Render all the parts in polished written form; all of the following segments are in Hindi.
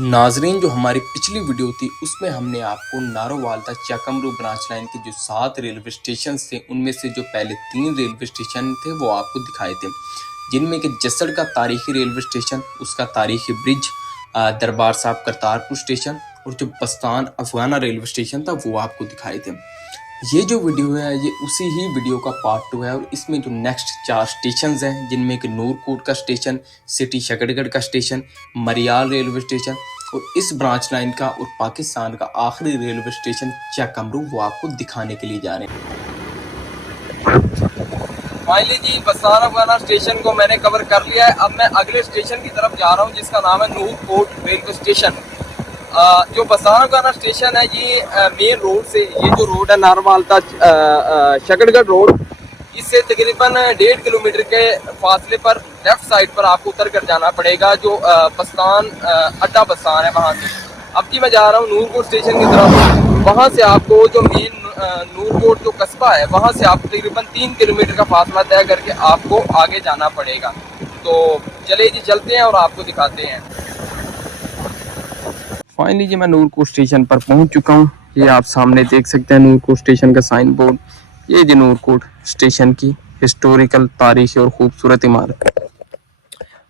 नाजरीन, जो हमारी पिछली वीडियो थी उसमें हमने आपको नारोवाल चकमरू ब्रांच लाइन के जो 7 रेलवे स्टेशन थे उनमें से जो पहले 3 रेलवे स्टेशन थे वो आपको दिखाए थे, जिनमें कि जसड़ का तारीखी रेलवे स्टेशन, उसका तारीखी ब्रिज, दरबार साहब करतारपुर स्टेशन और जो बस्तान अफगाना रेलवे स्टेशन था वो आपको दिखाए थे। ये जो वीडियो है ये उसी ही वीडियो का पार्ट 2 है और इसमें जो नेक्स्ट 4 स्टेशन हैं, जिनमें कि नूरकोट का स्टेशन, सिटी शकरगढ़ का स्टेशन, मरियाल रेलवे स्टेशन और इस ब्रांच लाइन का और पाकिस्तान का आखिरी रेलवे स्टेशन चकमरू, वो आपको दिखाने के लिए जा रहे हैं। फाइनली जी बस्तान अफगाना स्टेशन को मैंने कवर कर लिया है। अब मैं अगले स्टेशन की तरफ जा रहा हूँ जिसका नाम है नूरकोट रेलवे स्टेशन। जो बस्तान अफगाना स्टेशन है ये मेन रोड से, ये जो रोड है नारवाल शकरगढ़ रोड, इससे तकरीबन 1.5 किलोमीटर के फासले पर लेफ्ट साइड पर आपको उतर कर जाना पड़ेगा। जो बस्तान अड्डा बस्तान है वहाँ से। अब की मैं जा रहा हूँ नूरकोट स्टेशन की तरफ। वहाँ से आपको जो मेन नूरकोट जो कस्बा है वहाँ से आपको तकरीबन 3 किलोमीटर का फासला तय करके आपको आगे जाना पड़ेगा। तो चले जी चलते हैं और आपको दिखाते हैं। फाइनली जी मैं नूरकोट स्टेशन पर पहुंच चुका हूं। ये आप सामने देख सकते हैं नूरकोट स्टेशन का साइन बोर्ड। ये जी नूरकोट स्टेशन की हिस्टोरिकल, तारीखी और खूबसूरत इमारत।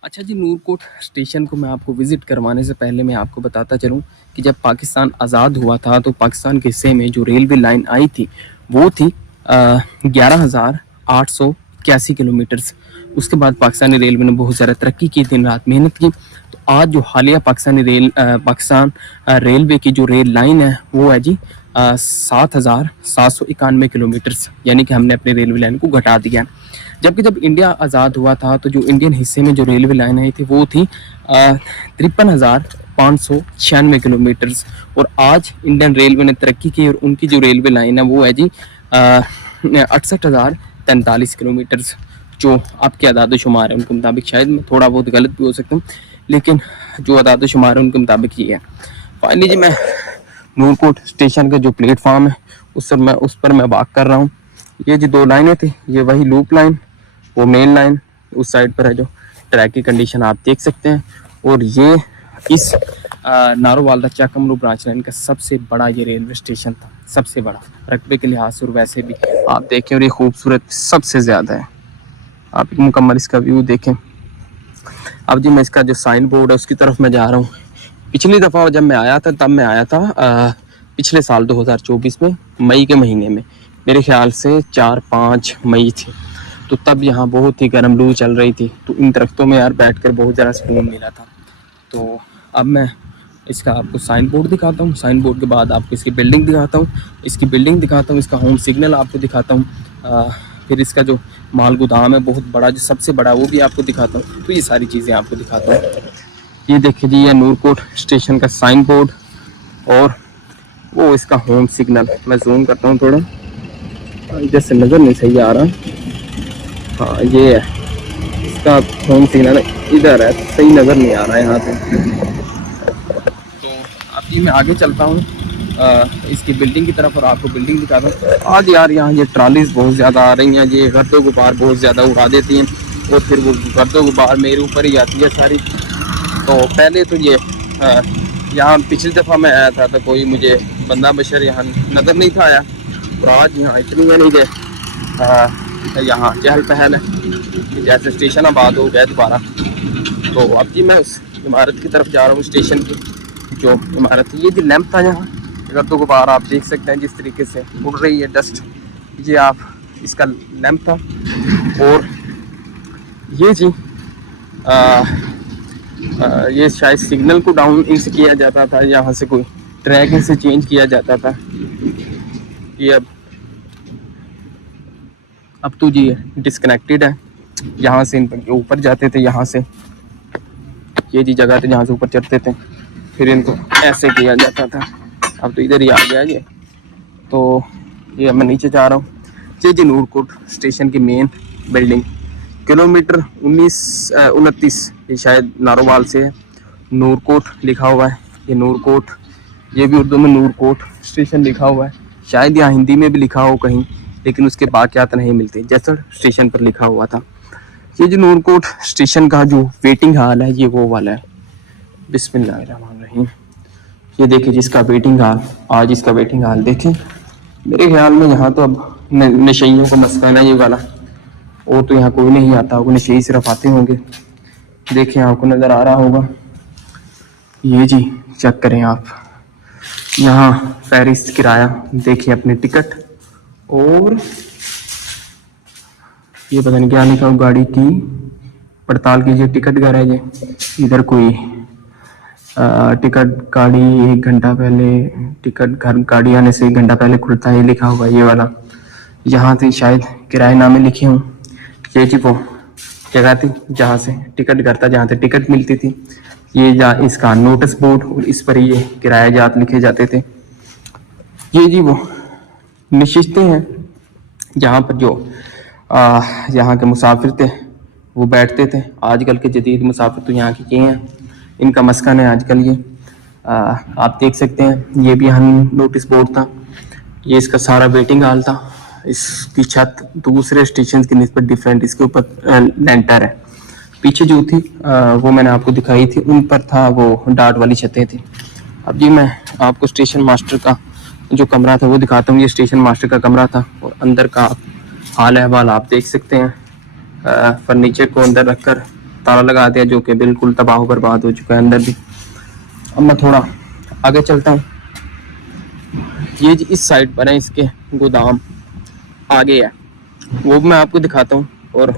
अच्छा जी, नूरकोट स्टेशन को मैं आपको विज़िट करवाने से पहले मैं आपको बताता चलूं कि जब पाकिस्तान आज़ाद हुआ था तो पाकिस्तान के हिस्से में जो रेलवे लाइन आई थी वो थी 11,881 किलोमीटर्स। उसके बाद पाकिस्तानी रेलवे ने बहुत ज़्यादा तरक्की की, दिन रात मेहनत की। तो आज जो हालिया पाकिस्तान रेलवे की जो रेल लाइन है वो है जी 7,791 किलोमीटर्स, यानी कि हमने अपनी रेलवे लाइन को घटा दिया। जबकि जब इंडिया आज़ाद हुआ था तो जो इंडियन हिस्से में जो रेलवे लाइन आई थी वो थी 53,596 किलोमीटर्स। और आज इंडियन रेलवे ने तरक्की की और उनकी जो रेलवे लाइन है वो है जी 68,043 किलोमीटर्स। जो आपके अदाद शुमार है उनके मुताबिक, शायद मैं थोड़ा बहुत गलत भी हो सकता हूँ, लेकिन जो अदाद शुमार है उनके मुताबिक ये है। फाइनली जी मैं नूरकोट स्टेशन का जो प्लेटफॉर्म है उस पर मैं वॉक कर रहा हूँ। ये जो 2 लाइनें थी, ये वही लूप लाइन, वो मेन लाइन उस साइड पर है। जो ट्रैक की कंडीशन आप देख सकते हैं। और ये इस नारोवाल चकमरू ब्रांच लाइन का सबसे बड़ा ये रेलवे स्टेशन था, सबसे बड़ा रकबे के लिहाज से। और वैसे भी आप देखें, और ये खूबसूरत सबसे ज़्यादा है। आप मुकम्मल इसका व्यू देखें। अब जी मैं इसका जो साइन बोर्ड है उसकी तरफ मैं जा रहा हूँ। पिछली दफ़ा जब मैं आया था तब मैं आया था पिछले साल 2024 में मई के महीने में, मेरे ख्याल से 4-5 मई थी। तो तब यहाँ बहुत ही गर्म लू चल रही थी, तो इन दरख्तों में यार बैठकर बहुत ज़्यादा सुकून मिला था। तो अब मैं इसका आपको साइन बोर्ड दिखाता हूँ। साइन बोर्ड के बाद आपको इसकी बिल्डिंग दिखाता हूँ, इसका होम सिग्नल आपको दिखाता हूँ। फिर इसका जो माल गोदाम है बहुत बड़ा, जो सबसे बड़ा, वो भी आपको दिखाता हूँ। तो ये सारी चीज़ें आपको दिखाता हूँ। ये देखिए जी, ये नूरकोट स्टेशन का साइन बोर्ड और वो इसका होम सिग्नल। मैं जूम करता हूँ थोड़ा, जैसे नज़र नहीं सही आ रहा। हाँ ये है इसका होम सिग्नल, इधर है, सही नज़र नहीं आ रहा है यहाँ से। तो अब ये मैं आगे चलता हूँ इसकी बिल्डिंग की तरफ और आपको बिल्डिंग दिखाता हूँ। आज यार यहाँ ये ट्रालीज बहुत ज़्यादा आ रही हैं, ये गर्दो गुबार बहुत ज़्यादा उड़ा देती हैं और फिर वो गर्दो गुबार मेरे ऊपर ही आती है सारी। तो पहले तो ये यहाँ पिछली दफ़ा मैं आया था तो कोई मुझे बंदा बशर यहाँ नज़र नहीं था आया, और आज यहाँ इतनी यानी कि यहाँ चहल पहल है, जैसे स्टेशन आबाद हो गया दोबारा। तो अब जी मैं उस इमारत की तरफ जा रहा हूँ, स्टेशन की जो इमारत है। ये जो लैंप था यहाँ, गर्दो गुबार आप देख सकते हैं जिस तरीके से उड़ रही है डस्ट, ये आप इसका लैंप था। और ये जी ये शायद सिग्नल को डाउन इनसे किया जाता था, यहाँ से कोई ट्रैक इनसे चेंज किया जाता था। ये अब तो जी डिस्कनेक्टेड है, यहाँ से इन ऊपर जाते थे, यहाँ से ये जी जगह थी जहाँ से ऊपर चढ़ते थे, फिर इनको ऐसे किया जाता था। अब तो इधर ही आ गया ये। तो ये मैं नीचे जा रहा हूँ। ये जी नूरकोट स्टेशन की मेन बिल्डिंग, किलोमीटर 29 ये शायद नारोवाल से है। नूरकोट लिखा हुआ है, ये नूरकोट, ये भी उर्दू में नूरकोट स्टेशन लिखा हुआ है। शायद यहाँ हिंदी में भी लिखा हो कहीं, लेकिन उसके बाकियात नहीं मिलते। जसड़ स्टेशन पर लिखा हुआ था। ये जो नूरकोट स्टेशन का जो वेटिंग हॉल है ये वो वाला है, बिस्मिल्लाहिर्रहमानिर्रहीम। ये देखिए जिसका वेटिंग हॉल, आज इसका वेटिंग हॉल देखें। मेरे ख्याल में यहाँ तो अब नशइयों को मस्काना ये वाला, और तो यहाँ कोई नहीं आता होगा, नशई सिर्फ आते होंगे। देखिए आपको नज़र आ रहा होगा, ये जी चेक करें आप, यहाँ फेरिस किराया देखिए, अपने टिकट, और ये पता नहीं क्या लिखा हो, गाड़ी की पड़ताल कीजिए, टिकट गैरेज है। इधर कोई टिकट गाड़ी 1 घंटा पहले, टिकट घर गाड़ी आने से 1 घंटा पहले खुलता है, ये लिखा हुआ ये वाला। यहाँ से शायद किराएनामे लिखे हों। ये जी वो जगह थी जहाँ से टिकट करता, जहाँ से टिकट मिलती थी। ये जहाँ इसका नोटिस बोर्ड, और इस पर ये किराया जात लिखे जाते थे। ये जी वो नशिस्तें हैं जहाँ पर जो यहाँ के मुसाफिर थे वो बैठते थे। आजकल के जदीद मुसाफिर तो यहाँ के हैं, इनका मस्कन है आजकल ये। आप देख सकते हैं, ये भी यहाँ नोटिस बोर्ड था। ये इसका सारा वेटिंग हॉल था। इसकी छत दूसरे स्टेशन की निस्बत डिफरेंट, इसके ऊपर लेंटर है। पीछे जो थी वो मैंने आपको दिखाई थी, उन पर था वो डार्ट वाली छतें थी। अब जी मैं आपको स्टेशन मास्टर का जो कमरा था वो दिखाता हूँ। ये स्टेशन मास्टर का कमरा था, और अंदर का हाल अहवाल आप देख सकते हैं। फर्नीचर को अंदर रखकर ताला लगा दिया, जो कि बिल्कुल तबाह बर्बाद हो चुका है अंदर भी। अब मैं थोड़ा आगे चलता हूँ। ये जी इस साइड पर है, इसके गोदाम आगे है, वो भी मैं आपको दिखाता हूँ। और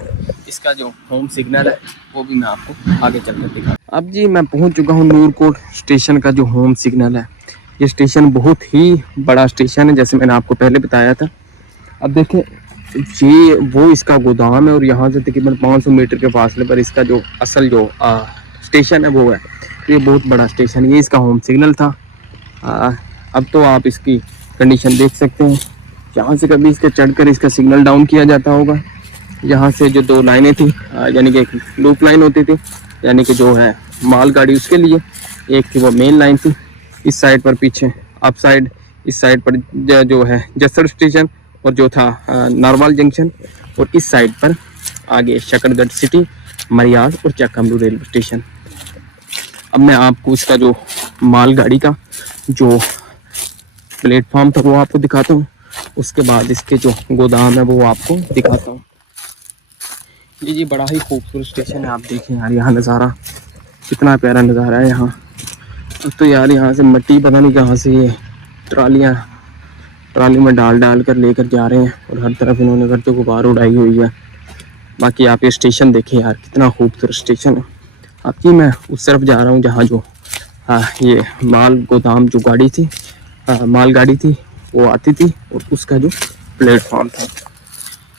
इसका जो होम सिग्नल है वो भी मैं आपको आगे चलकर दिखाता हूँ। अब जी मैं पहुँच चुका हूँ नूरकोट स्टेशन का जो होम सिग्नल है। ये स्टेशन बहुत ही बड़ा स्टेशन है, जैसे मैंने आपको पहले बताया था। अब देखें, ये वो इसका गोदाम है, और यहाँ से तकरीबन 500 मीटर के फासले पर इसका जो असल जो स्टेशन है वो है। ये बहुत बड़ा स्टेशन, ये इसका होम सिग्नल था। अब तो आप इसकी कंडीशन देख सकते हैं। यहाँ से कभी इसके चढ़कर इसका सिग्नल डाउन किया जाता होगा। यहाँ से जो 2 लाइनें थी, यानी कि एक लूप लाइन होती थी, यानी कि जो है माल गाड़ी उसके लिए, एक थी वो मेन लाइन थी। इस साइड पर पीछे अप साइड, इस साइड पर जो है जसर स्टेशन, और जो था नारवाल जंक्शन, और इस साइड पर आगे शकरगढ़ सिटी, मरियाल और चक्कमरू रेलवे स्टेशन। अब मैं आपको इसका जो मालगाड़ी का जो प्लेटफॉर्म था वो आपको दिखाता हूँ, उसके बाद इसके जो गोदाम है वो आपको दिखाता हूँ। ये जी बड़ा ही खूबसूरत स्टेशन है, आप देखें यार, यहाँ नज़ारा कितना प्यारा नज़ारा है यहाँ। तो यार यहाँ से मट्टी पता नहीं कहाँ से ये ट्राली में डाल कर लेकर जा रहे हैं, और हर तरफ इन्होंने घर तो गुब्बार उड़ाई हुई है। बाकी आप ये स्टेशन देखें यार, कितना खूबसूरत स्टेशन है। अब जी मैं उस तरफ जा रहा हूँ जहाँ जो ये माल गोदाम जो गाड़ी थी, मालगाड़ी थी वो आती थी, और उसका जो प्लेटफॉर्म था।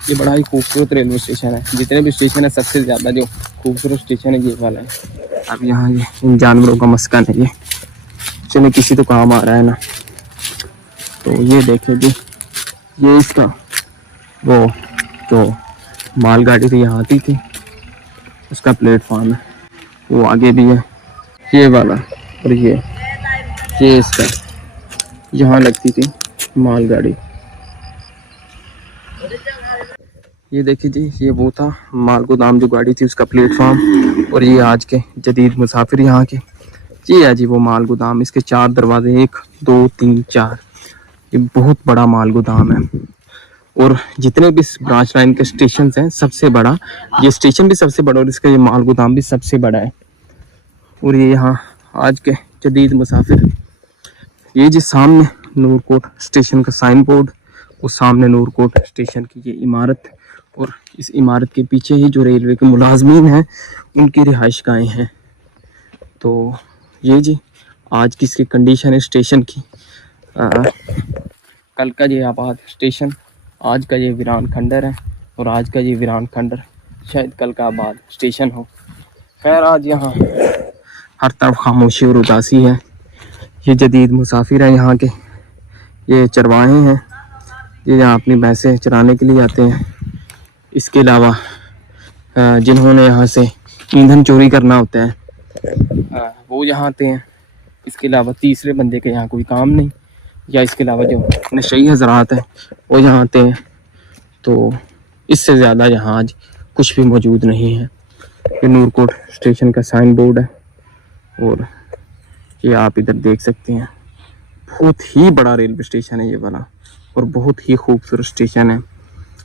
ये बड़ा ही खूबसूरत रेलवे स्टेशन है। जितने भी स्टेशन है सबसे ज़्यादा जो खूबसूरत स्टेशन है ये वाला है। अब यहाँ ये इन जानवरों का मस्कन है, ये चले किसी तो काम आ रहा है ना। तो ये देखें जी, ये इसका वो जो मालगाड़ी थी यहाँ आती थी उसका प्लेटफॉर्म है, वो आगे भी है ये वाला, और ये इसका यहाँ लगती थी मालगाड़ी। ये देखिए जी, ये वो था माल गोदाम जो गाड़ी थी उसका प्लेटफॉर्म, और ये आज के जदीद मुसाफिर यहाँ के। ये है जी वो माल गोदाम, इसके 4 दरवाजे, 1 2 3 4। ये बहुत बड़ा माल गोदाम है, और जितने भी ब्रांच लाइन के स्टेशन हैं सबसे बड़ा ये स्टेशन भी सबसे बड़ा, और इसका ये माल गोदाम भी सबसे बड़ा है। और ये यहाँ आज के जदीद मुसाफिर, ये जी सामने नूरकोट स्टेशन का साइन बोर्ड, उस सामने नूरकोट स्टेशन की ये इमारत, और इस इमारत के पीछे ही जो रेलवे के मुलाजमीन हैं उनकी रिहाइशगाहें हैं। तो ये जी आज की इसकी कंडीशन है स्टेशन की। कल का ये आबाद स्टेशन, आज का ये वीरान खंडर है, और आज का ये वीरान खंडर शायद कल का आबाद स्टेशन हो। खैर आज यहाँ हर तरफ खामोशी और उदासी है। ये जदीद मुसाफिर हैं यहाँ के, ये चरवाहे हैं, ये यहाँ अपनी भैंसें चराने के लिए आते हैं। इसके अलावा जिन्होंने यहाँ से ईंधन चोरी करना होता है वो यहाँ आते हैं। इसके अलावा तीसरे बंदे के यहाँ कोई काम नहीं, या इसके अलावा जो नशई हज़रात हैं वो यहाँ आते हैं। तो इससे ज़्यादा यहाँ आज कुछ भी मौजूद नहीं है। ये नूरकोट स्टेशन का साइन बोर्ड है, और ये आप इधर देख सकते हैं। बहुत ही बड़ा रेलवे स्टेशन है ये वाला, और बहुत ही खूबसूरत स्टेशन है।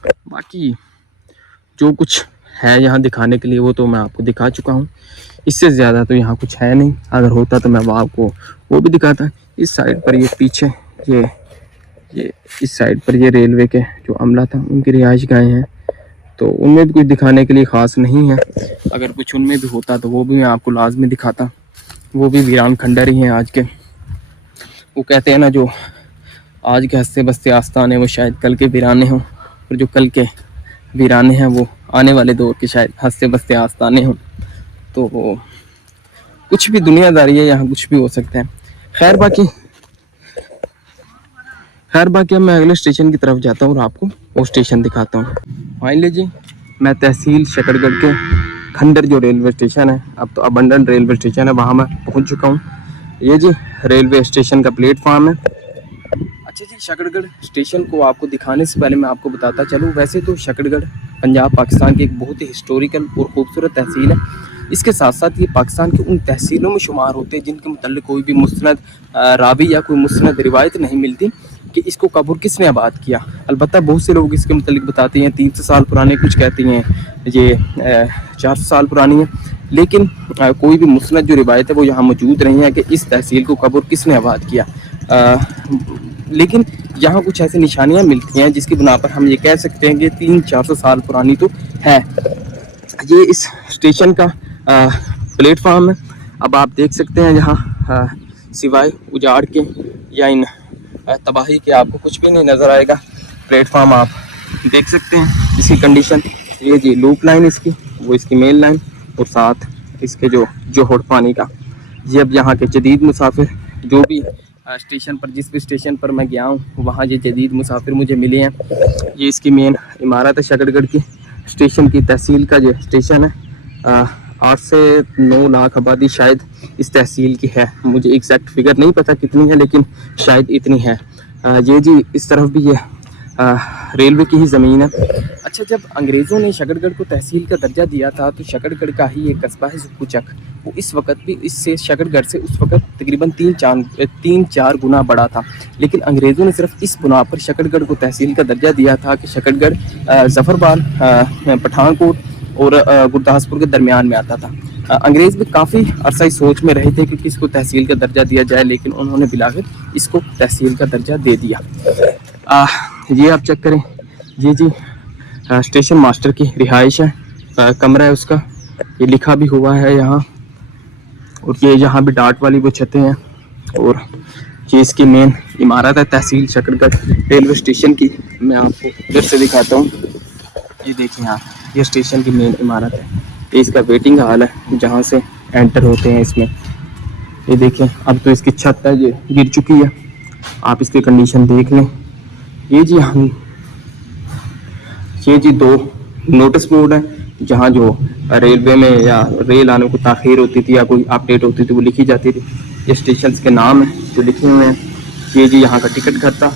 बाकी जो कुछ है यहाँ दिखाने के लिए वो तो मैं आपको दिखा चुका हूँ, इससे ज़्यादा तो यहाँ कुछ है नहीं। अगर होता तो मैं वो आपको वो भी दिखाता। इस साइड पर ये पीछे ये इस साइड पर ये रेलवे के जो अमला था उनकी रिहाइश गाहें हैं, तो उनमें भी कुछ दिखाने के लिए ख़ास नहीं है। अगर कुछ उनमें भी होता तो वो भी मैं आपको लाजमी दिखाता। वो भी वीरान खंडर ही हैं आज के। वो कहते हैं ना, जो आज के हंसते बसते आस्थान है वो शायद कल के वीराने हों, और जो कल के वीराने हैं वो आने वाले दौर के शायद हंसते बसते आस्थाने हों। तो वो कुछ भी दुनियादारी है, यहाँ कुछ भी हो सकता है। खैर बाकी अब मैं अगले स्टेशन की तरफ जाता हूँ और आपको वो स्टेशन दिखाता हूँ। फाइनली जी मैं तहसील शकरगढ़ के खंडर जो रेलवे स्टेशन है, अब तो अबंडन रेलवे स्टेशन है, वहाँ मैं पहुँच चुका हूँ। ये जी रेलवे स्टेशन का प्लेटफॉर्म है। अच्छा जी, शकरगढ़ स्टेशन को आपको दिखाने से पहले मैं आपको बताता चलूँ, वैसे तो शकरगढ़ पंजाब पाकिस्तान की एक बहुत ही हिस्टोरिकल और खूबसूरत तहसील है। इसके साथ साथ ये पाकिस्तान के उन तहसीलों में शुमार होते हैं जिनके मतलब कोई भी मुस्नद रावी या कोई मुस्नद रिवायत नहीं मिलती कि इसको कब और किसने आबाद किया। अलबत्ता बहुत से लोग इसके मतलब बताते हैं 300 साल पुराने, कुछ कहते हैं ये 400 साल पुरानी है, लेकिन कोई भी मुस्नद जो रिवायत है वो यहाँ मौजूद नहीं है कि इस तहसील को कब और किसने आबाद किया। लेकिन यहाँ कुछ ऐसी निशानियाँ मिलती हैं जिसकी बिना पर हम ये कह सकते हैं कि 300-400 साल पुरानी तो है। ये इस स्टेशन का प्लेटफॉर्म है। अब आप देख सकते हैं यहाँ सिवाय उजाड़ के या इन तबाही के आपको कुछ भी नहीं नज़र आएगा। प्लेटफॉर्म आप देख सकते हैं इसकी कंडीशन। ये जी लूप लाइन इसकी, वो इसकी मेन लाइन, और साथ इसके जो जोहड़ पानी का। ये अब यहाँ के जदीद मुसाफिर जो भी स्टेशन पर, जिस भी स्टेशन पर मैं गया हूँ वहाँ ये जदीद मुसाफिर मुझे मिले हैं। ये इसकी मेन इमारत है शकरगढ़ की स्टेशन की। तहसील का जो स्टेशन है 8 से 9 लाख आबादी शायद इस तहसील की है। मुझे एग्जैक्ट फिगर नहीं पता कितनी है, लेकिन शायद इतनी है। ये जी इस तरफ भी ये रेलवे की ही ज़मीन है। अच्छा, जब अंग्रेज़ों ने शकरगढ़ को तहसील का दर्जा दिया था तो शकरगढ़ का ही एक कस्बा है जुक्कूचक, वो इस वक्त भी इससे शकरगढ़ से उस वक्त तकरीबन 3-4 गुना बड़ा था। लेकिन अंग्रेज़ों ने सिर्फ इस बुना पर शकरगढ़ को तहसील का दर्जा दिया था कि शकरगढ़ जफरबाल, पठानकोट और गुरदासपुर के दरमियान में आता था। अंग्रेज़ भी काफ़ी अरसा इस सोच में रहे थे कि किसको तहसील का दर्जा दिया जाए, लेकिन उन्होंने बिलाखिर इसको तहसील का दर्जा दे दिया। ये आप चेक करें, ये जी स्टेशन मास्टर की रिहाइश है, कमरा है उसका, ये लिखा भी हुआ है यहाँ। और ये यहाँ भी डाट वाली वो छतें हैं, और ये इसकी मेन इमारत है तहसील शकरगढ़ रेलवे स्टेशन की। मैं आपको इधर से दिखाता हूँ। ये देखिए यहाँ ये स्टेशन की मेन इमारत है। ये इसका वेटिंग हॉल है जहाँ से एंटर होते हैं इसमें। ये देखें, अब तो इसकी छत है ये गिर चुकी है, आप इसकी कंडीशन देख लें। ये जी 2 नोटिस बोर्ड है जहाँ जो रेलवे में या रेल आने को ताख़ीर होती थी या कोई अपडेट होती थी वो लिखी जाती थी। ये स्टेशन के नाम है जो लिखे हुए हैं। ये जी यहाँ का टिकट घर था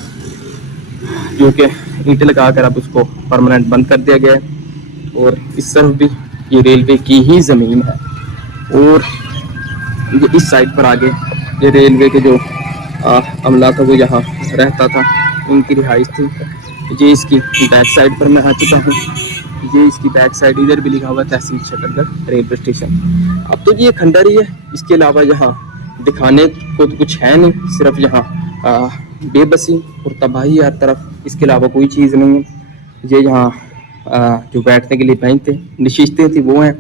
जो कि ईंटें लगा कर अब उसको परमानेंट बंद कर दिया गया है। और इस तरफ भी ये रेलवे की ही ज़मीन है, और ये इस साइड पर आगे ये रेलवे के जो अमला था वो यहाँ रहता था, उनकी रिहाइश थी। ये इसकी बैक साइड पर मैं आ चुका हूँ। ये इसकी बैक साइड, इधर भी लिखा हुआ तहसील शकरगढ़ रेलवे स्टेशन। अब तो ये खंडर ही है, इसके अलावा यहाँ दिखाने को तो कुछ है नहीं, सिर्फ यहाँ बेबसी और तबाही हर तरफ, इसके अलावा कोई चीज़ नहीं है। ये यहाँ जो बैठने के लिए बेंच थे, नशिस्तें थी वो हैं,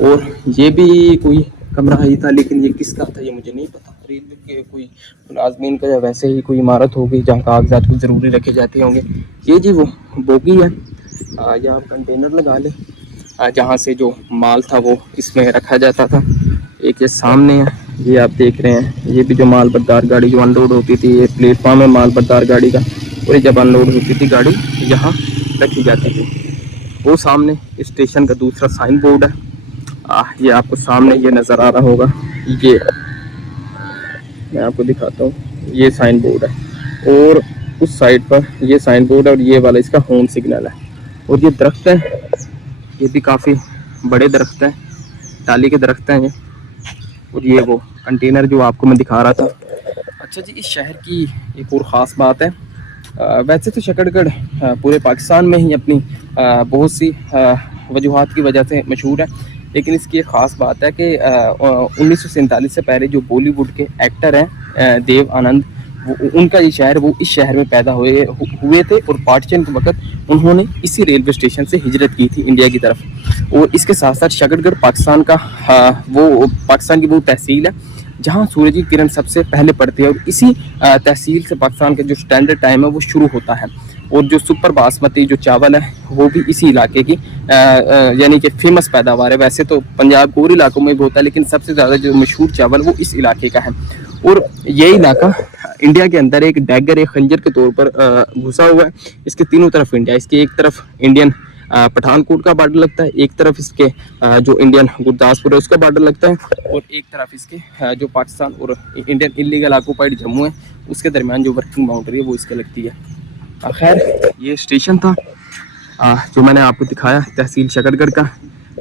और ये भी कोई कमरा ही था, लेकिन ये किसका था ये मुझे नहीं पता। रेलवे के कोई मुलाजमीन का या वैसे ही कोई इमारत होगी जहाँ कागजात कुछ ज़रूरी रखे जाते होंगे। ये जी वो बोगी है, या आप कंटेनर लगा लें जहाँ से जो माल था वो इसमें रखा जाता था। एक ये सामने है, ये आप देख रहे हैं, ये भी जो माल बरदार गाड़ी जो अनलोड होती थी, ये प्लेटफॉर्म है माल बरदार गाड़ी का, और ये जब अनलोड होती थी गाड़ी यहाँ रखी जाती थी। वो सामने स्टेशन का दूसरा साइन बोर्ड है, ये आपको सामने ये नज़र आ रहा होगा। ये मैं आपको दिखाता हूँ, ये साइन बोर्ड है, और उस साइड पर ये साइन बोर्ड है, और ये वाला इसका होम सिग्नल है। और ये दरख्त है, ये भी काफ़ी बड़े दरख्त हैं। टाली के दरख्त हैं ये, और ये वो कंटेनर जो आपको मैं दिखा रहा था। अच्छा जी, इस शहर की एक और ख़ास बात है, वैसे तो शकरगढ़ पूरे पाकिस्तान में ही अपनी बहुत सी वजूहात की वजह से मशहूर है, लेकिन इसकी एक ख़ास बात है कि 1947 से पहले जो बॉलीवुड के एक्टर हैं देव आनंद, उनका ये शहर, वो इस शहर में पैदा हुए थे, और पार्टीशन के वक्त उन्होंने इसी रेलवे स्टेशन से हिजरत की थी इंडिया की तरफ। और इसके साथ साथ शकरगढ़ पाकिस्तान का वो पाकिस्तान की वो तहसील है जहाँ सूरज की किरण सबसे पहले पड़ती है, और इसी तहसील से पाकिस्तान का जो स्टैंडर्ड टाइम है वो शुरू होता है। और जो सुपर बासमती जो चावल है वो भी इसी इलाके की यानी कि फेमस पैदावार है। वैसे तो पंजाब के और इलाकों में भी होता है, लेकिन सबसे ज़्यादा जो मशहूर चावल वो इस इलाके का है। और ये इलाका इंडिया के अंदर एक डैगर, एक खंजर के तौर पर घुसा हुआ है। इसके तीनों तरफ इंडिया, इसकी एक तरफ इंडियन पठानकोट का बॉर्डर लगता है, एक तरफ इसके जो इंडियन गुरदासपुर है उसका बॉर्डर लगता है, और एक तरफ इसके जो पाकिस्तान और इंडियन इलीगल ऑक्युपाइड जम्मू है उसके दरमियान जो वर्किंग बाउंड्री है वो इसके लगती है। खैर, ये स्टेशन था जो मैंने आपको दिखाया तहसील शकरगढ़ का।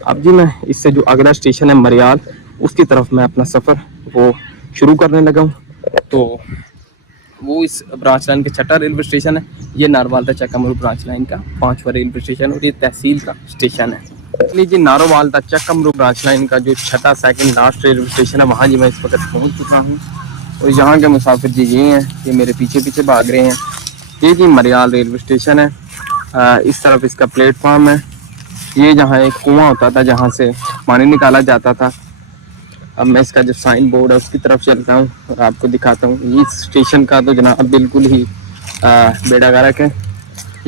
अब जी मैं इससे जो अगला स्टेशन है मरियाल, उसकी तरफ मैं अपना सफ़र वो शुरू करने लगा हूँ। तो वो इस ब्रांच लाइन के छठा रेलवे स्टेशन है, ये नारोवाल चक्कामरू ब्रांच लाइन का 5वां रेलवे स्टेशन, और ये तहसील का स्टेशन है। इसलिए जी नारोवाल चक्कामरू ब्रांच लाइन का जो छठा सेकंड लास्ट रेलवे स्टेशन है वहाँ जी मैं इस वक्त पहुँच चुका हूँ। और यहाँ के मुसाफिर जी ये हैं, ये मेरे पीछे पीछे भाग रहे हैं। ये जी मरियाल रेलवे स्टेशन है, इस तरफ इसका प्लेटफॉर्म है। ये जहाँ एक कुआं होता था जहाँ से पानी निकाला जाता था। अब मैं इसका जो साइन बोर्ड है उसकी तरफ चलता हूँ और आपको दिखाता हूँ। ये स्टेशन का तो जनाब बिल्कुल ही बेड़ा गर्क है।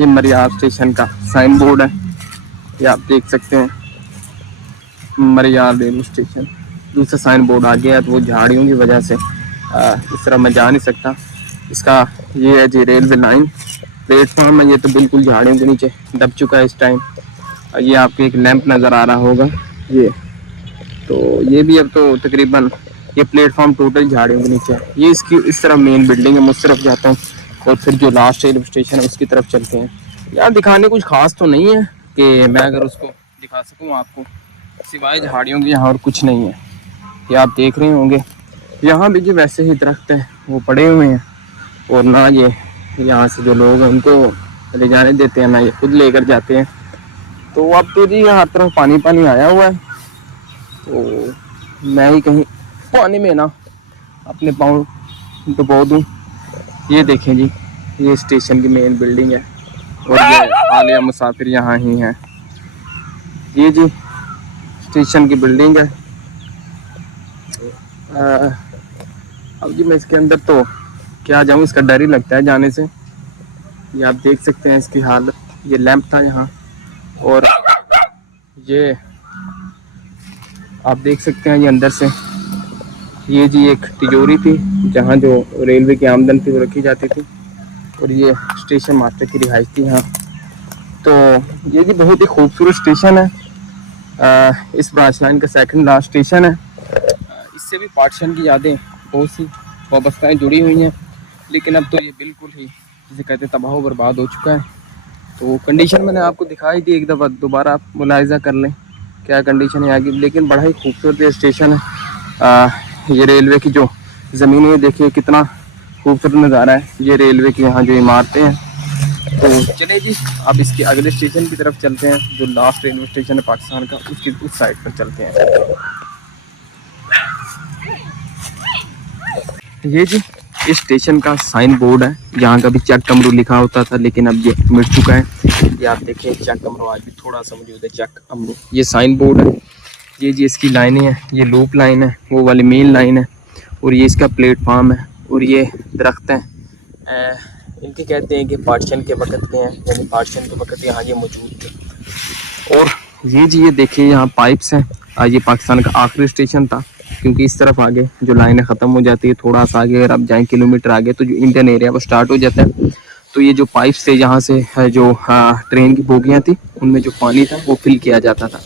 ये मरियाल स्टेशन का साइन बोर्ड है, ये आप देख सकते हैं, मरियाल रेलवे स्टेशन। दूसरा साइन बोर्ड आ गया है, तो वो झाड़ियों की वजह से इस तरह मैं जा नहीं सकता। इसका ये है जी रेलवे लाइन, प्लेटफॉर्म है, ये तो बिल्कुल झाड़ियों के नीचे दब चुका है इस टाइम। ये आपको एक लैंप नज़र आ रहा होगा, ये तो ये भी अब तो तकरीबन ये प्लेटफॉर्म टोटल झाड़ियों के नीचे है। ये इसकी इस तरफ मेन बिल्डिंग है, मैं उस तरफ जाता हूँ और फिर जो लास्ट रेलवे स्टेशन है उसकी तरफ चलते हैं। यार दिखाने कुछ खास तो नहीं है कि मैं अगर उसको दिखा सकूँ आपको, सिवाय झाड़ियों की यहाँ और कुछ नहीं है। ये आप देख रहे होंगे, यहाँ भी जो वैसे ही दरख्त हैं वो पड़े हुए हैं, और ना ये यहाँ से जो लोग हैं उनको ले जाने देते हैं, ना ये खुद लेकर जाते हैं। तो अब तो जी यहाँ तरफ पानी पानी आया हुआ है, तो मैं ही कहीं पानी में ना अपने पाँव डुबो दूँ। ये देखें जी, ये स्टेशन की मेन बिल्डिंग है, और ये हालिया मुसाफिर यहाँ ही हैं। ये जी स्टेशन की बिल्डिंग है। अब जी मैं इसके अंदर तो क्या जाऊँ, इसका डर ही लगता है जाने से। ये आप देख सकते हैं इसकी हालत। ये लैंप था यहाँ, और ये आप देख सकते हैं ये अंदर से, ये जी एक तिजोरी थी जहाँ जो रेलवे की आमदन थी वो रखी जाती थी, और ये स्टेशन मास्टर की रिहाइश थी यहाँ। तो ये जी बहुत ही खूबसूरत स्टेशन है, इस ब्रांच लाइन का सेकंड लास्ट स्टेशन है। इससे भी पार्टीशन की यादें बहुत सी वाबस्ताएँ जुड़ी हुई हैं, लेकिन अब तो ये बिल्कुल ही जिसे कहते हैं तबाह बर्बाद हो चुका है। तो कंडीशन मैंने आपको दिखाई दी, एक दफ़ा दोबारा आप मुलाहिजा कर लें क्या कंडीशन है आगे। लेकिन बड़ा ही खूबसूरत ये स्टेशन है। ये रेलवे की जो ज़मीन है देखिए कितना खूबसूरत नज़ारा है। ये रेलवे की यहाँ जो इमारतें हैं। तो चलिए जी अब इसके अगले स्टेशन की तरफ चलते हैं, जो लास्ट रेलवे स्टेशन है पाकिस्तान का, उसकी उस साइड पर चलते हैं। ये जी इस स्टेशन का साइन बोर्ड है, जहाँ का भी चक्कामरू लिखा होता था, लेकिन अब ये मिट चुका है। ये आप देखें चक्कामरू आज भी थोड़ा सा मौजूद है, चक्कामरू। ये साइन बोर्ड है। ये जी इसकी लाइनें हैं, ये लूप लाइन है, वो वाली मेन लाइन है, और ये इसका प्लेटफॉर्म है, और ये दरख्त हैं। इनके कहते हैं कि पार्टीशन के वक्त के हैं, यानी पार्टीशन के वक्त यहाँ ये मौजूद थे। और ये जी ये देखिए यहाँ पाइप्स हैं। ये पाकिस्तान का आखिरी स्टेशन था, क्योंकि इस तरफ आगे जो लाइनें ख़त्म हो जाती है, थोड़ा सा आगे अगर आप जाएँ किलोमीटर आगे तो जो इंडियन एरिया वो स्टार्ट हो जाता है। तो ये जो पाइप्स थे यहाँ से जो ट्रेन की बोगियाँ थी उनमें जो पानी था वो फिल किया जाता था।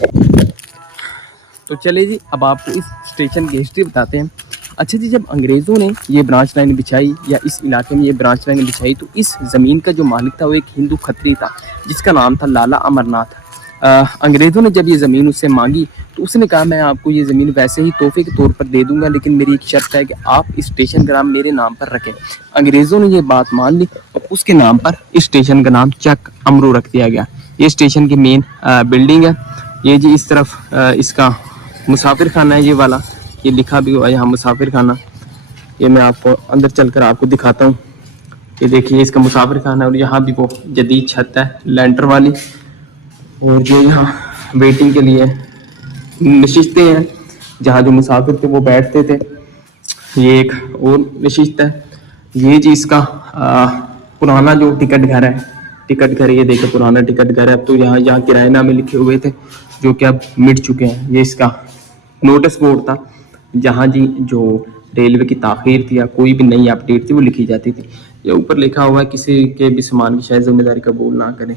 तो चलिए जी अब आपको इस स्टेशन की हिस्ट्री बताते हैं। अच्छा जी, जब अंग्रेज़ों ने ये ब्रांच लाइन बिछाई या इस इलाके में ये ब्रांच लाइन बिछाई, तो इस ज़मीन का जो मालिक था वो एक हिंदू खत्री था जिसका नाम था लाला अमरनाथ। अंग्रेज़ों ने जब ये ज़मीन उससे मांगी तो उसने कहा मैं आपको ये ज़मीन वैसे ही तोहफे के तौर पर दे दूंगा, लेकिन मेरी एक शर्त है कि आप इस स्टेशन का नाम मेरे नाम पर रखें। अंग्रेज़ों ने ये बात मान ली और उसके नाम पर इस स्टेशन का नाम चक अमरू रख दिया गया। ये स्टेशन की मेन बिल्डिंग है। ये जी इस तरफ इसका मुसाफिर खाना है, ये वाला, ये लिखा भी हुआ है यहाँ मुसाफिर खाना। ये मैं आपको अंदर चलकर आपको दिखाता हूँ। ये देखिए इसका मुसाफिर खाना है और यहाँ भी वो जदीद छत है लेंटर वाली, और जो यहाँ वेटिंग के लिए नशिस्तें हैं जहाँ जो मुसाफिर थे वो बैठते थे। ये एक और नशिस्त है। ये जी इसका पुराना जो टिकट घर है, टिकट घर ये देखिए पुराना टिकट घर है। अब तो यहाँ किराएनामे लिखे हुए थे जो कि अब मिट चुके हैं। ये इसका नोटिस बोर्ड था जहाँ जी जो रेलवे की ताख़ीर थी या कोई भी नई अपडेट थी वो लिखी जाती थी। ये ऊपर लिखा हुआ है किसी के भी सामान की शायद जिम्मेदारी कबूल ना करें।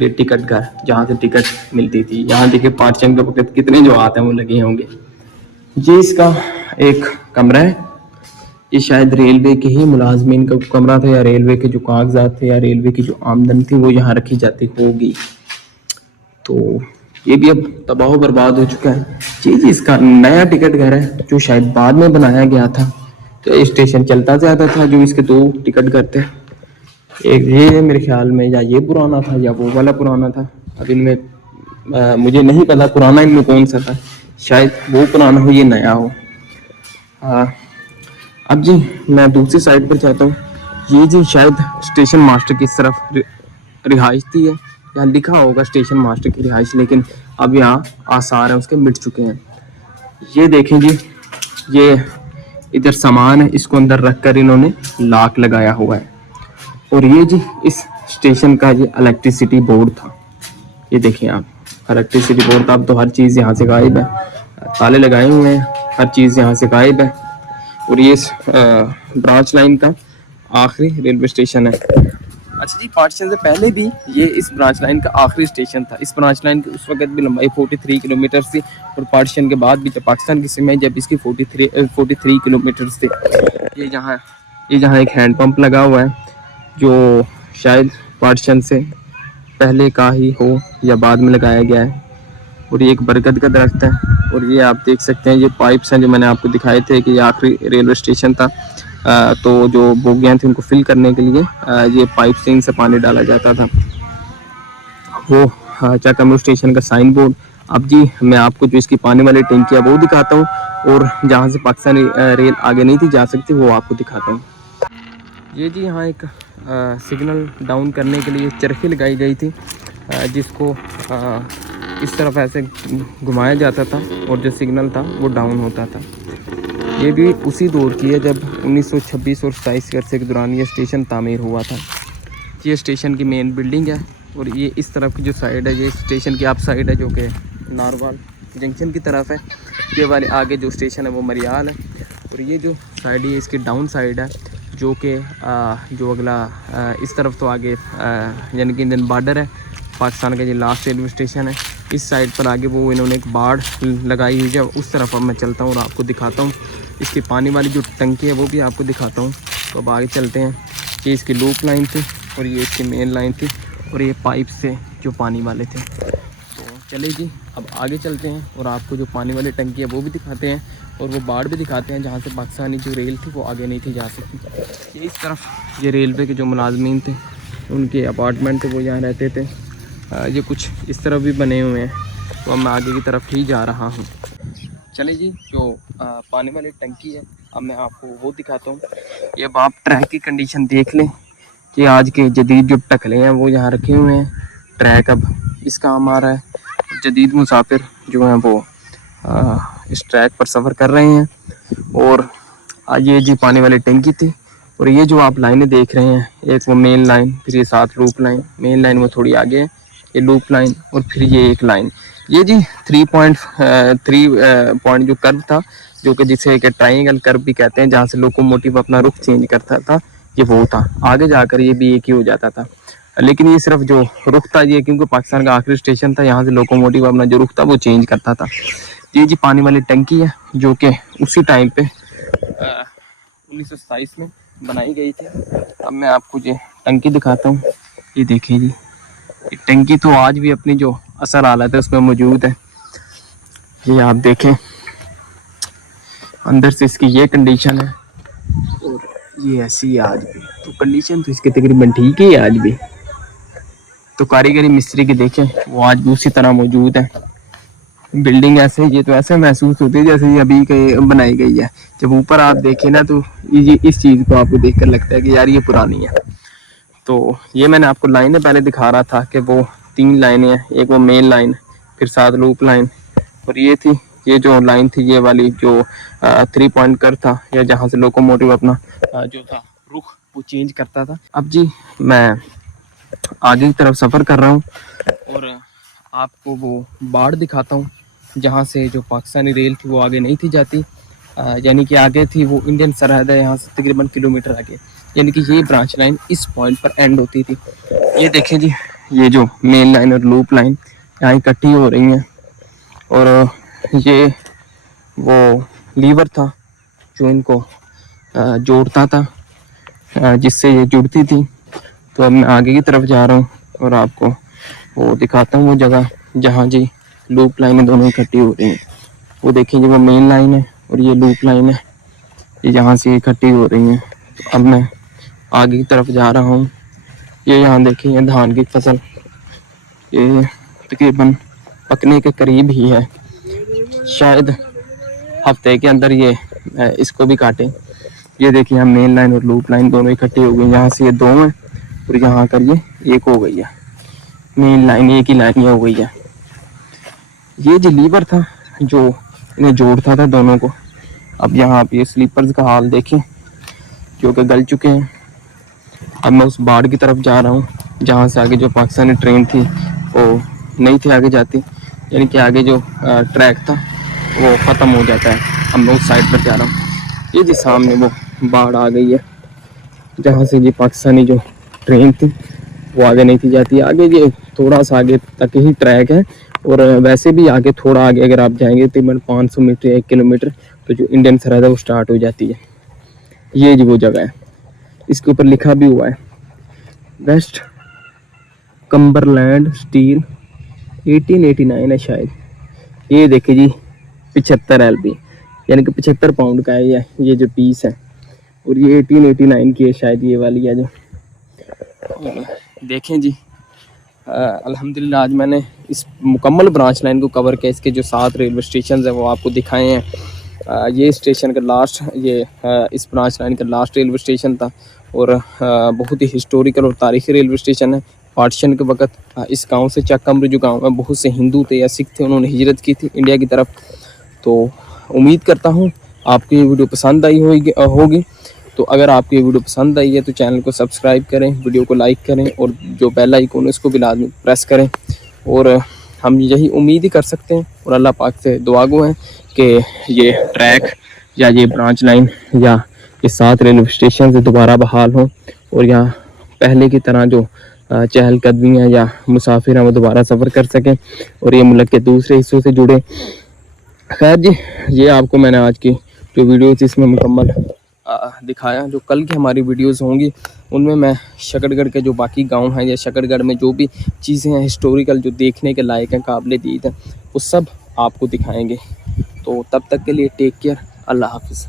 ये टिकट घर जहाँ से टिकट मिलती थी। यहाँ देखिए पार्चन के वक्त कितने जो आते हैं वो लगे होंगे। ये इसका एक कमरा है। ये शायद रेलवे के ही मुलाजमीन का कमरा था या रेलवे के जो कागजात थे या रेलवे की जो आमदन थी वो यहाँ रखी जाती होगी। तो ये भी अब तबाह बर्बाद हो चुका है। जी इसका नया टिकट घर है जो शायद बाद में बनाया गया था। तो ये स्टेशन चलता ज़्यादा था, जो इसके दो टिकट घर थे। एक ये मेरे ख्याल में या ये पुराना था या वो वाला पुराना था। अब इनमें मुझे नहीं पता पुराना इनमें कौन सा था, शायद वो पुराना हो ये नया हो। अब जी मैं दूसरी साइड पर चाहता हूँ। ये जी शायद स्टेशन मास्टर की इस तरफ रिहाइश थी है, यहाँ लिखा होगा स्टेशन मास्टर की रिहाइश, लेकिन अब यहाँ आसार हैं उसके मिट चुके हैं। ये देखें जी, ये इधर सामान है, इसको अंदर रख कर इन्होंने लॉक लगाया हुआ है। और ये जी इस स्टेशन का ये इलेक्ट्रिसिटी बोर्ड था। ये देखें आप, इलेक्ट्रिसिटी बोर्ड था। अब तो हर चीज़ यहाँ से गायब है, ताले लगाए हुए हैं, हर चीज़ यहाँ से गायब है। और ये ब्रांच लाइन का आखिरी रेलवे स्टेशन है। अच्छा जी, पार्टीशन से पहले भी ये इस ब्रांच लाइन का आखिरी स्टेशन था। इस ब्रांच लाइन की उस वक्त भी लंबाई 43 किलोमीटर थी और पार्टीशन के बाद भी जब पाकिस्तान की सीमा जब इसकी 43 किलोमीटर थी। ये जहाँ एक हैंड पंप लगा हुआ है जो शायद पार्टीशन से पहले का ही हो या बाद में लगाया गया है। और ये एक बरगद का दरख्त है। और ये आप देख सकते हैं ये पाइप्स हैं जो मैंने आपको दिखाए थे कि ये आखिरी रेलवे स्टेशन था। तो जो बोगियाँ थी उनको फिल करने के लिए ये पाइप से इनसे पानी डाला जाता था। वो चकमरू स्टेशन का साइन बोर्ड। अब जी मैं आपको जो इसकी पानी वाली टंकी है वो दिखाता हूँ, और जहाँ से पाकिस्तानी रेल आगे नहीं थी जा सकती वो आपको दिखाता हूँ। ये जी यहाँ एक सिग्नल डाउन करने के लिए चरखी लगाई गई थी जिसको इस तरफ ऐसे घुमाया जाता था और जो सिग्नल था वो डाउन होता था। ये भी उसी दौर की है जब 1926 और 27 के अरसे के दौरान ये स्टेशन तामीर हुआ था। ये स्टेशन की मेन बिल्डिंग है और ये इस तरफ की जो साइड है ये स्टेशन की आप साइड है जो कि नारवाल जंक्शन की तरफ है। ये वाले आगे जो स्टेशन है वो मरियाल है। और ये जो साइड है इसकी डाउन साइड है जो कि जो अगला इस तरफ तो आगे यानी कि इंडियन बॉर्डर है पाकिस्तान का, ये लास्ट रेलवे स्टेशन है। इस साइड पर आगे वो इन्होंने एक बाड़ लगाई हुई है, उस तरफ अब मैं चलता हूँ और आपको दिखाता हूँ। इसकी पानी वाली जो टंकी है वो भी आपको दिखाता हूँ। तो अब आगे चलते हैं। ये इसकी लूप लाइन थी और ये इसकी मेन लाइन थी और ये पाइप से जो पानी वाले थे। तो चले जी अब आगे चलते हैं और आपको जो पानी वाली टंकी है वो भी दिखाते हैं और वो बाड़ भी दिखाते हैं जहाँ से पाकिस्तानी जो रेल थी वो आगे नहीं थी जा सकती। ये इस तरफ ये रेलवे के जो मुलाजमीन थे उनके अपार्टमेंट थे वो यहाँ रहते थे। ये कुछ इस तरफ भी बने हुए हैं। तो अब मैं आगे की तरफ ही जा रहा हूँ। चले जी, जो पानी वाली टंकी है अब मैं आपको वो दिखाता हूँ। ये अब आप ट्रैक की कंडीशन देख लें कि आज के जदीद जो टकले हैं वो यहाँ रखे हुए हैं। ट्रैक अब इस काम आ रहा है। जदीद मुसाफिर जो हैं वो इस ट्रैक पर सफ़र कर रहे हैं। और ये जी पानी वाली टंकी थी और ये जो आप लाइनें देख रहे हैं एक वो मेन लाइन, फिर ये साथ लूप लाइन। मेन लाइन वो थोड़ी आगे है, ये लूप लाइन और फिर ये एक लाइन। ये जी 3.3 पॉइंट जो कर्व था जो कि जिसे एक ट्रायंगल कर्व भी कहते हैं जहाँ से लोकोमोटिव अपना रुख चेंज करता था, ये वो था। आगे जाकर ये भी एक ही हो जाता था, लेकिन ये सिर्फ जो रुख था ये क्योंकि पाकिस्तान का आखिरी स्टेशन था यहाँ से लोकोमोटिव अपना जो रुख था वो चेंज करता था। ये जी पानी वाली टंकी है जो कि उसी टाइम पे 1927 में बनाई गई थी। अब मैं आपको ये टंकी दिखाता हूँ। ये देखिए जी, ये टंकी तो आज भी अपनी जो असल हालत है उसमें मौजूद है। ये आप देखें, अंदर से इसकी ये कंडीशन है और ये ऐसी है आज भी। तो कंडीशन तो इसकी तकरीबन ठीक ही है आज भी। तो कारीगरी मिस्त्री की देखें, वो आज भी उसी तरह मौजूद है। बिल्डिंग ऐसे, ये तो ऐसे महसूस होती है जैसे ये अभी के बनाई गई है। जब ऊपर आप देखें ना तो ये इस चीज़ को आपको देखकर लगता है कि यार ये पुरानी है। तो ये मैंने आपको लाइनें पहले दिखा रहा था कि वो 3 लाइनें हैं, एक वो मेन लाइन, फिर 7 लूप लाइन, और ये थी, ये जो लाइन थी ये वाली जो 3 पॉइंट कर था, या जहाँ से लोकोमोटिव अपना जो था रुख वो चेंज करता था। अब जी मैं आगे की तरफ सफ़र कर रहा हूँ और आपको वो बाड़ दिखाता हूँ जहाँ से जो पाकिस्तानी रेल थी वो आगे नहीं थी जाती, यानी कि आगे थी वो इंडियन सरहद है यहाँ से तकरीबन किलोमीटर आगे। यानी कि ये ब्रांच लाइन इस पॉइंट पर एंड होती थी। ये देखें जी, ये जो मेन लाइन और लूप लाइन यहाँ इकट्ठी हो रही हैं, और ये वो लीवर था जो इनको जोड़ता था, जिससे ये जुड़ती थी। तो अब मैं आगे की तरफ जा रहा हूँ और आपको वो दिखाता हूँ वो जगह जहाँ जी लूप लाइनें दोनों इकट्ठी हो रही हैं। वो देखें जी, वो मेन लाइन है और ये लूप लाइन है, ये यहाँ से इकट्ठी हो रही हैं। तो अब मैं आगे की तरफ जा रहा हूँ। ये यहाँ देखें, ये धान की फसल, ये तकरीबन पकने के करीब ही है, शायद हफ्ते के अंदर ये इसको भी काटें। ये देखिए, हम मेन लाइन और लूप लाइन दोनों इकट्ठी हो गई। यहाँ से ये 2 हैं और यहाँ कर ये 1 हो गई है। मेन लाइन एक ही लाइन हो गई है। ये जो लीवर था जो इन्हें जोड़ता था दोनों को। अब यहाँ आप ये स्लीपर्स का हाल देखें जो कि गल चुके हैं। अब मैं उस बाड़ की तरफ जा रहा हूँ जहाँ से आगे जो पाकिस्तानी ट्रेन थी वो नहीं थी आगे जाती, यानी कि आगे जो ट्रैक था वो ख़त्म हो जाता है। अब मैं उस साइड पर जा रहा हूँ। ये जी सामने वो बाढ़ आ गई है जहाँ से ये पाकिस्तानी जो ट्रेन थी वो आगे नहीं थी जाती। आगे ये थोड़ा सा आगे तक ही ट्रैक है, और वैसे भी आगे थोड़ा आगे अगर आप जाएंगे तकरीबन 500 मीटर या 1 किलोमीटर तो जो इंडियन सरहद है वो स्टार्ट हो जाती है। ये जी वो जगह है, इसके ऊपर लिखा भी हुआ है वेस्ट कम्बरलैंड स्टील 1889 है शायद। ये देखिए जी 75 LB, यानी कि 75 पाउंड का है ये जो पीस है, और ये 1889 की है शायद ये वाली है जो। देखें जी, अल्हम्दुलिल्लाह आज मैंने इस मुकम्मल ब्रांच लाइन को कवर किया। इसके जो 7 रेलवे स्टेशन हैं वो आपको दिखाए हैं। ये स्टेशन का लास्ट, ये इस ब्रांच लाइन का लास्ट रेलवे स्टेशन था, और बहुत ही हिस्टोरिकल और तारीखी रेलवे स्टेशन है। पार्टीशन के वक्त इस गांव से चक्कम्बरी जो गांव है, बहुत से हिंदू थे या सिख थे, उन्होंने हिजरत की थी इंडिया की तरफ। तो उम्मीद करता हूँ आपको ये वीडियो पसंद आई होगी। तो अगर आपको ये वीडियो पसंद आई है तो चैनल को सब्सक्राइब करें, वीडियो को लाइक करें, और जो बेल आइकन है उसको भी लाजमी प्रेस करें। और हम यही उम्मीद ही कर सकते हैं और अल्लाह पाक से दुआ गो हैं कि ये ट्रैक या ये ब्रांच लाइन या ये 7 रेलवे स्टेशन से दोबारा बहाल हों, और यहाँ पहले की तरह जो चहलकदमी है या मुसाफिर हैं वो दोबारा सफ़र कर सकें और ये मुल्क के दूसरे हिस्सों से जुड़े। खैर जी, ये आपको मैंने आज की जो वीडियो थी इसमें मुकम्मल दिखाया। जो कल की हमारी वीडियोस होंगी उनमें मैं शकरगढ़ के जो बाकी गांव हैं या शकरगढ़ में जो भी चीज़ें हैं हिस्टोरिकल जो देखने के लायक हैं, काबिल दीद हैं, वो सब आपको दिखाएंगे। तो तब तक के लिए टेक केयर, अल्लाह हाफिज़।